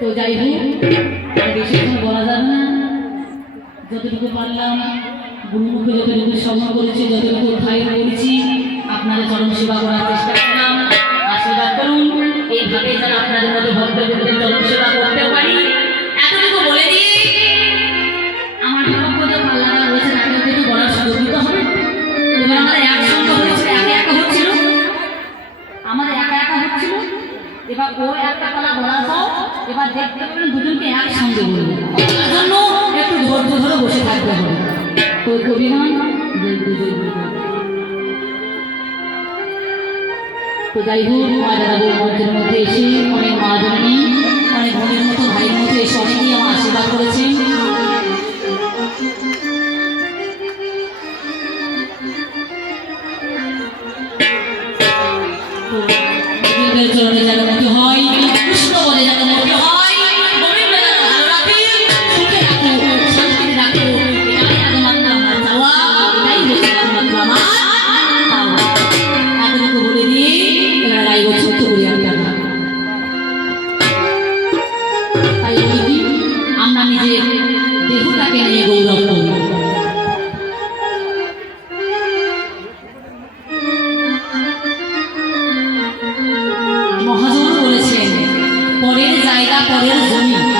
তো যাই হোক বলা যাবে না। যতটুকু পারলাম গুরুমুখে যতটুকু সময় করেছি, যতটুকু ভাই বলেছি আপনারা চরম সেবা করার চেষ্টা করলাম। আশীর্বাদ করুন। এইভাবে যেন আপনাদের মধ্যে ভক্তদের দুজনকে একসঙ্গে বলবে জন্য যাই হোক, মা দাদা বউ মঞ্চের মধ্যে এসে অনেক মা জননী, অনেক বোনের মতো, ভাইয়ের মতো এসে অনেকেই আমার আশীর্বাদ করেছেন। গোবিন্দের চরণে দেহটাকে নিয়ে গৌরব করি মহাজন বলেছেন পরের জায়গা পরের জমি।